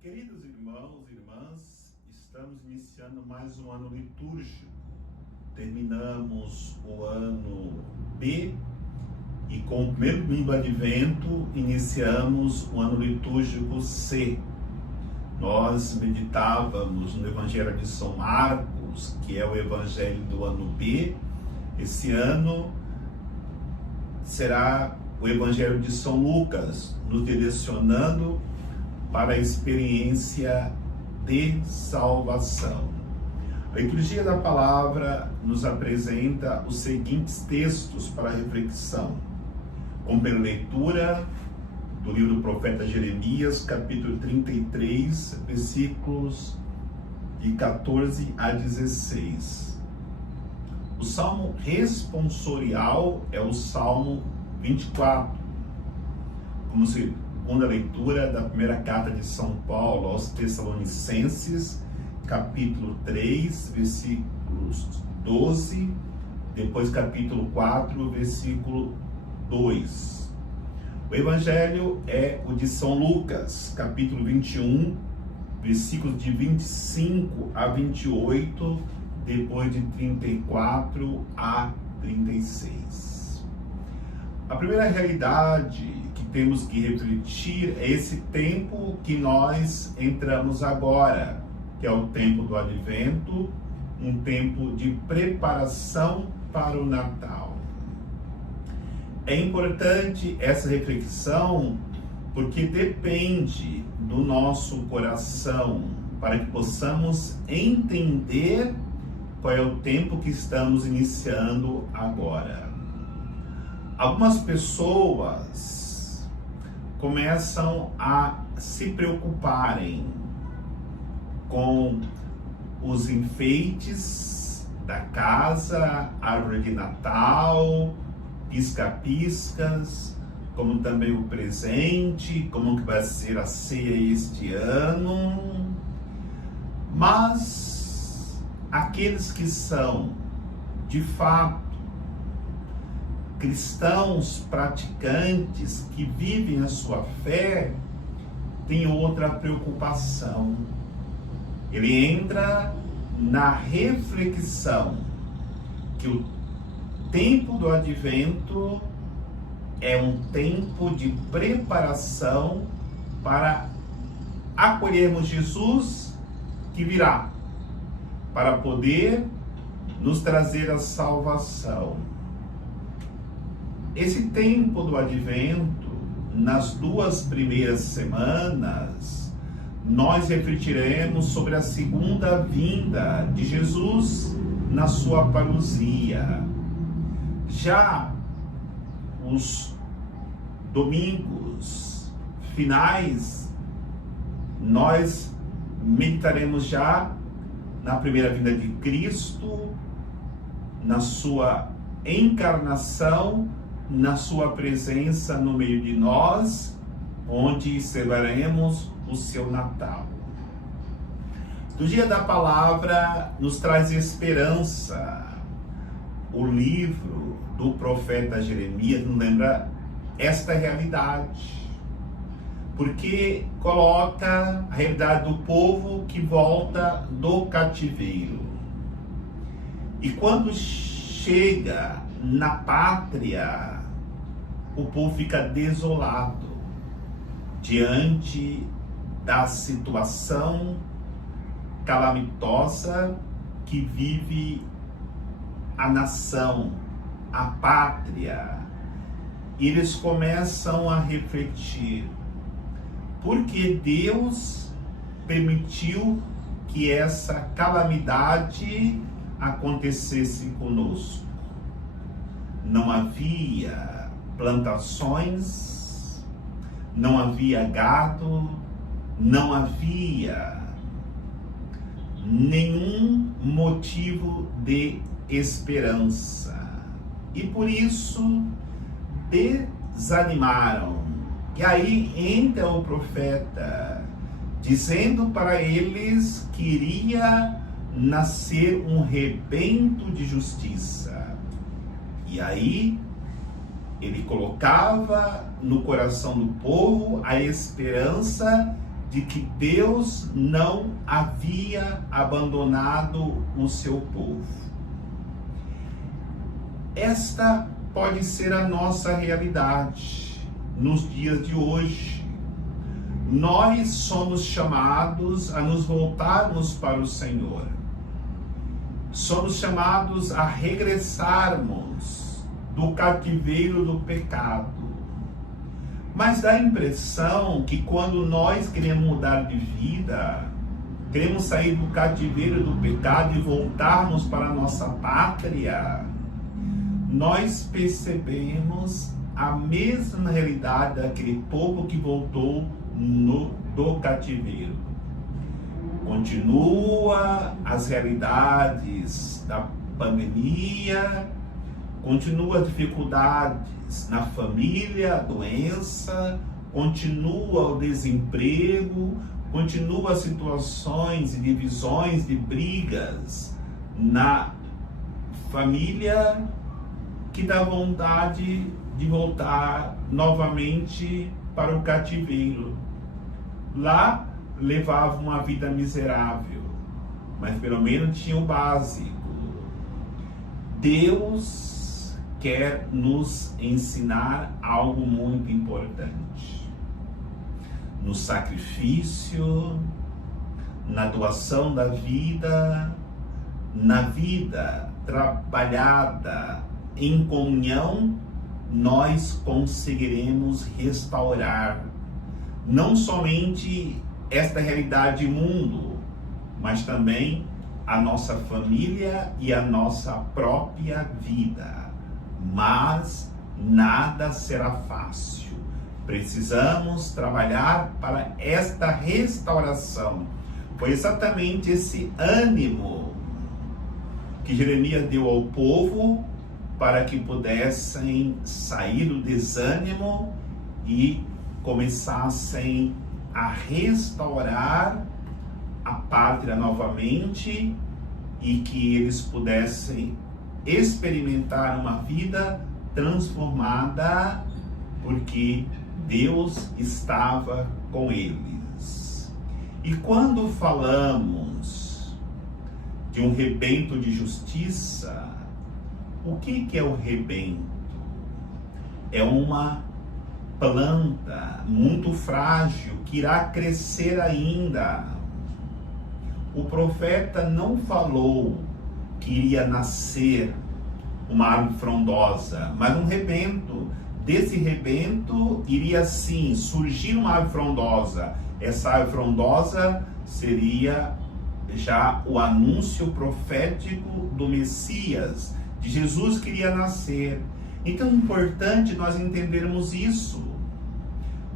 Queridos irmãos e irmãs, estamos iniciando mais um ano litúrgico. Terminamos o ano B e com o primeiro domingo do Advento iniciamos o ano litúrgico C. Nós meditávamos no Evangelho de São Marcos, que é o Evangelho do ano B. Esse ano será o Evangelho de São Lucas, nos direcionando para a experiência de salvação. A liturgia da palavra nos apresenta os seguintes textos para reflexão, como pela leitura do livro do profeta Jeremias, capítulo 33, versículos de 14 a 16. O salmo responsorial é o salmo 24, como segunda leitura da primeira carta de São Paulo aos Tessalonicenses, capítulo 3, versículos 12, depois capítulo 4, versículo 2. O evangelho é o de São Lucas, capítulo 21, versículos de 25 a 28, depois de 34 a 36. A primeira realidade que temos que refletir é esse tempo que nós entramos agora, que é o tempo do Advento, um tempo de preparação para o Natal. É importante essa reflexão porque depende do nosso coração para que possamos entender qual é o tempo que estamos iniciando agora. Algumas pessoas começam a se preocuparem com os enfeites da casa, árvore de Natal, pisca-piscas, como também o presente, como que vai ser a ceia este ano. Mas aqueles que são, de fato, cristãos praticantes que vivem a sua fé, têm outra preocupação. Ele entra na reflexão que o tempo do Advento é um tempo de preparação para acolhermos Jesus que virá, para poder nos trazer a salvação. Esse tempo do Advento, nas 2 primeiras semanas, nós refletiremos sobre a segunda vinda de Jesus na sua parousia. Já os domingos finais, nós meditaremos já na primeira vinda de Cristo, na sua encarnação, na sua presença no meio de nós, onde celebraremos o seu Natal. Do dia da palavra nos traz esperança. O livro do profeta Jeremias nos lembra esta realidade, porque coloca a realidade do povo que volta do cativeiro. E quando chega na pátria, o povo fica desolado diante da situação calamitosa que vive a nação, a pátria. E eles começam a refletir: por que Deus permitiu que essa calamidade acontecesse conosco? Não havia plantações, não havia gado, não havia nenhum motivo de esperança. E por isso desanimaram. E aí entra o profeta, dizendo para eles que iria nascer um rebento de justiça. E aí ele colocava no coração do povo a esperança de que Deus não havia abandonado o seu povo. Esta pode ser a nossa realidade nos dias de hoje. Nós somos chamados a nos voltarmos para o Senhor. Somos chamados a regressarmos do cativeiro do pecado. Mas dá a impressão que quando nós queremos mudar de vida, queremos sair do cativeiro do pecado e voltarmos para a nossa pátria, nós percebemos a mesma realidade daquele povo que voltou do cativeiro. Continua as realidades da pandemia, continua as dificuldades na família, a doença, continua o desemprego, continua as situações e divisões de brigas na família, que dá vontade de voltar novamente para o cativeiro. Lá levava uma vida miserável, mas pelo menos tinha o básico. Deus quer nos ensinar algo muito importante. No sacrifício, na doação da vida, na vida trabalhada em comunhão, nós conseguiremos restaurar não somente esta realidade mundo, mas também a nossa família e a nossa própria vida. Mas nada será fácil. Precisamos trabalhar para esta restauração. Foi exatamente esse ânimo que Jeremias deu ao povo para que pudessem sair do desânimo e começassem a restaurar a pátria novamente e que eles pudessem experimentar uma vida transformada, porque Deus estava com eles. E quando falamos de um rebento de justiça, o que é o rebento? É uma planta muito frágil que irá crescer ainda. O profeta não falou que iria nascer uma árvore frondosa, mas um rebento. Desse rebento iria sim surgir uma árvore frondosa. Essa árvore frondosa seria já o anúncio profético do Messias, de Jesus que iria nascer. Então é importante nós entendermos isso.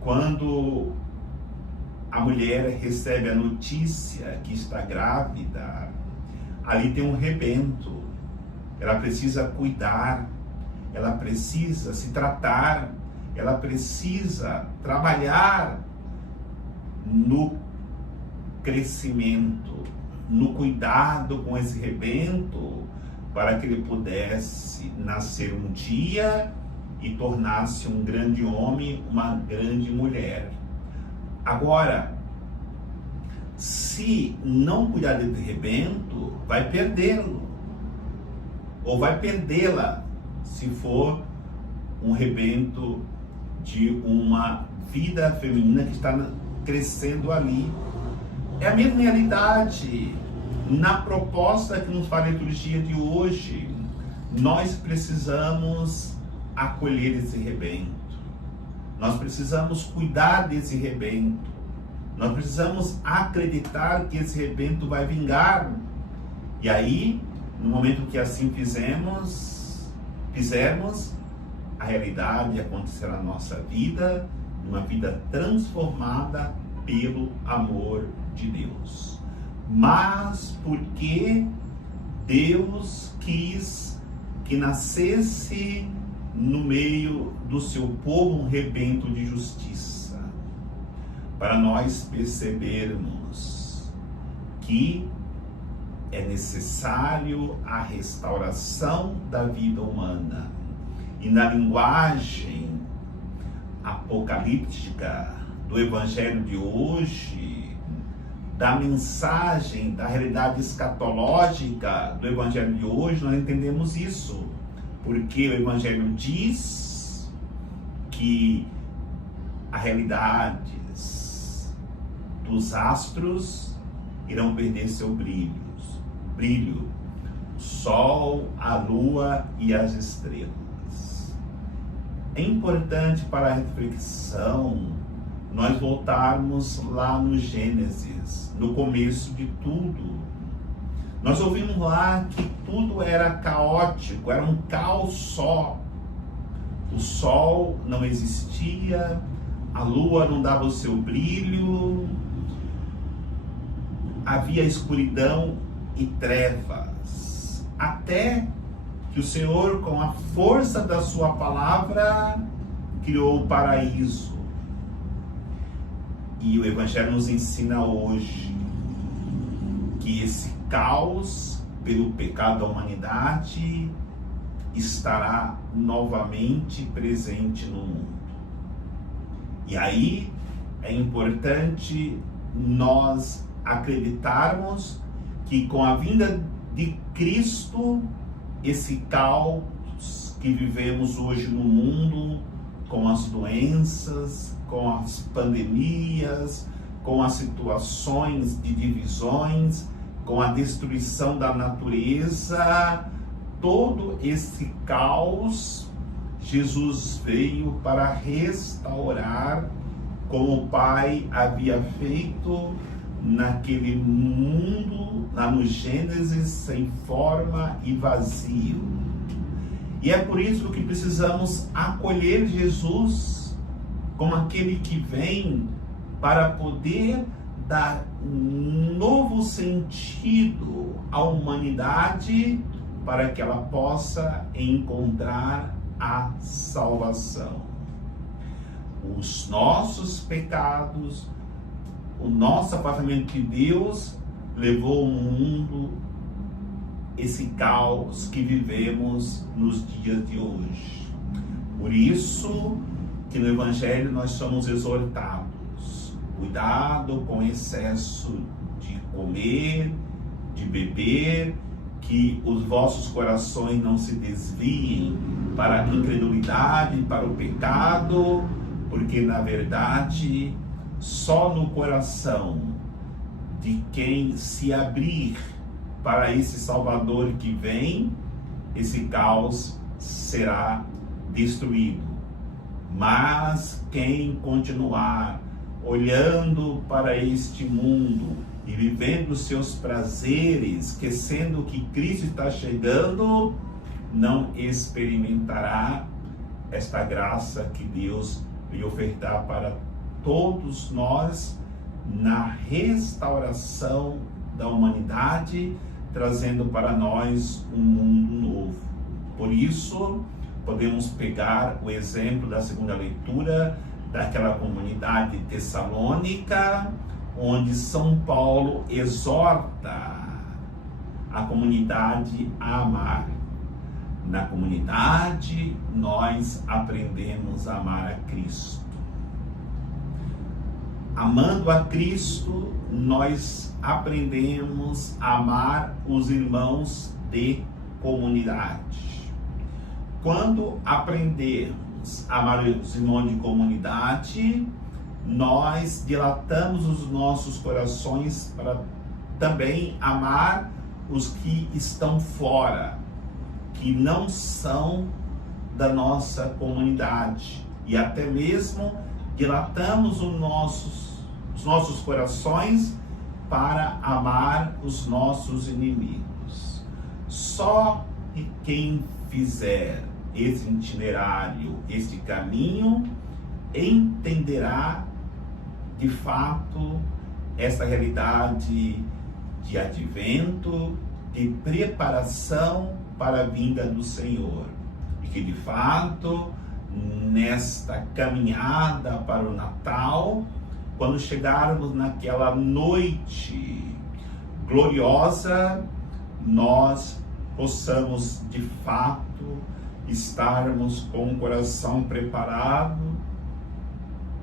Quando a mulher recebe a notícia que está grávida, ali tem um rebento. Ela precisa cuidar, ela precisa se tratar, ela precisa trabalhar no crescimento, no cuidado com esse rebento, para que ele pudesse nascer um dia e tornar-se um grande homem, uma grande mulher. Agora, se não cuidar desse rebento, vai perdê-lo, ou vai perdê-la, se for um rebento de uma vida feminina que está crescendo ali. É a mesma realidade na proposta que nos fala a liturgia de hoje. Nós precisamos acolher esse rebento, nós precisamos cuidar desse rebento, nós precisamos acreditar que esse rebento vai vingar. E aí, no momento que assim fizermos, a realidade acontecerá na nossa vida, uma vida transformada pelo amor de Deus. Mas porque Deus quis que nascesse no meio do seu povo um rebento de justiça, para nós percebermos que é necessário a restauração da vida humana. E na linguagem apocalíptica do do Evangelho de hoje, da mensagem, da realidade escatológica do Evangelho de hoje, nós entendemos isso. Porque o Evangelho diz que as realidades dos astros irão perder seu brilho. O sol, a lua e as estrelas. É importante para a reflexão nós voltarmos lá no Gênesis, no começo de tudo. Nós ouvimos lá que tudo era caótico, era um caos só. O sol não existia, a lua não dava o seu brilho, havia escuridão e trevas, até que o Senhor, com a força da sua palavra, criou o paraíso. E o Evangelho nos ensina hoje que esse caos pelo pecado da humanidade estará novamente presente no mundo. E aí é importante nós acreditarmos que com a vinda de Cristo, esse caos que vivemos hoje no mundo, com as doenças, com as pandemias, com as situações de divisões, com a destruição da natureza, todo esse caos, Jesus veio para restaurar, como o Pai havia feito naquele mundo, lá no Gênesis, sem forma e vazio. E é por isso que precisamos acolher Jesus como aquele que vem para poder dar um novo sentido à humanidade, para que ela possa encontrar a salvação. Os nossos pecados, o nosso afastamento de Deus levou o mundo, esse caos que vivemos nos dias de hoje. Por isso que no Evangelho nós somos exortados: cuidado com excesso de comer, de beber, que os vossos corações não se desviem para a incredulidade, para o pecado, porque na verdade só no coração de quem se abrir para esse Salvador que vem, esse caos será destruído. Mas quem continuar olhando para este mundo e vivendo os seus prazeres, esquecendo que Cristo está chegando, não experimentará esta graça que Deus veio ofertar para todos nós na restauração da humanidade, trazendo para nós um mundo novo. Por isso, podemos pegar o exemplo da segunda leitura daquela comunidade tessalônica, onde São Paulo exorta a comunidade a amar. Na comunidade, nós aprendemos a amar a Cristo. Amando a Cristo, nós aprendemos a amar os irmãos de comunidade. Quando aprendemos a amar os irmãos de comunidade, nós dilatamos os nossos corações para também amar os que estão fora, que não são da nossa comunidade. E até mesmo dilatamos os nossos corações para amar os nossos inimigos. Só quem fizer esse itinerário, esse caminho, entenderá de fato essa realidade de advento, de preparação para a vinda do Senhor. E que de fato, nesta caminhada para o Natal, quando chegarmos naquela noite gloriosa, nós possamos de fato estarmos com o coração preparado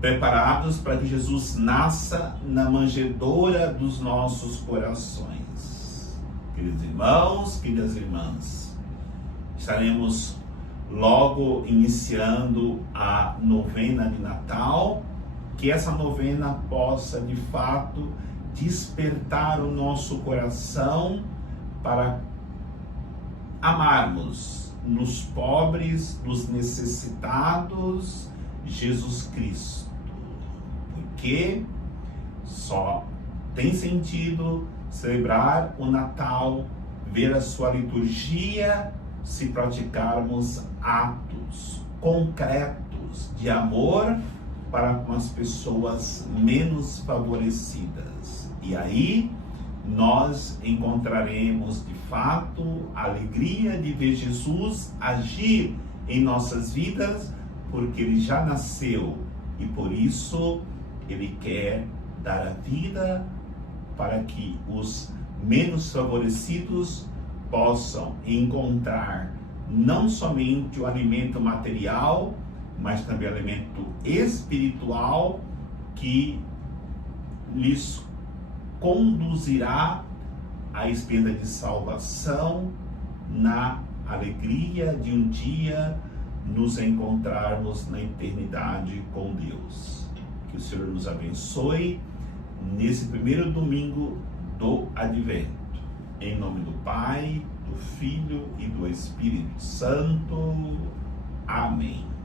preparados para que Jesus nasça na manjedoura dos nossos corações. Queridos irmãos, queridas irmãs, estaremos logo iniciando a novena de Natal, que essa novena possa de fato despertar o nosso coração para amarmos nos pobres, nos necessitados, Jesus Cristo, porque só tem sentido celebrar o Natal, ver a sua liturgia, se praticarmos atos concretos de amor para com as pessoas menos favorecidas. E aí nós encontraremos de fato a alegria de ver Jesus agir em nossas vidas, porque ele já nasceu e por isso ele quer dar a vida para que os menos favorecidos possam encontrar não somente o alimento material, mas também o alimento espiritual que lhes conduzirá à esperança de salvação, na alegria de um dia nos encontrarmos na eternidade com Deus. Que o Senhor nos abençoe nesse primeiro domingo do Advento. Em nome do Pai, do Filho e do Espírito Santo. Amém.